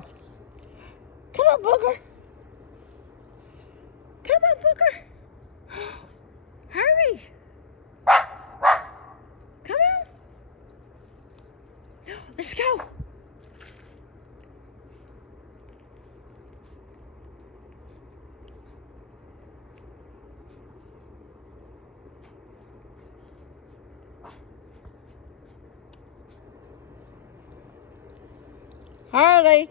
Come on, Booger. Come on, Booger. Hurry. Come on. Let's go. Harley.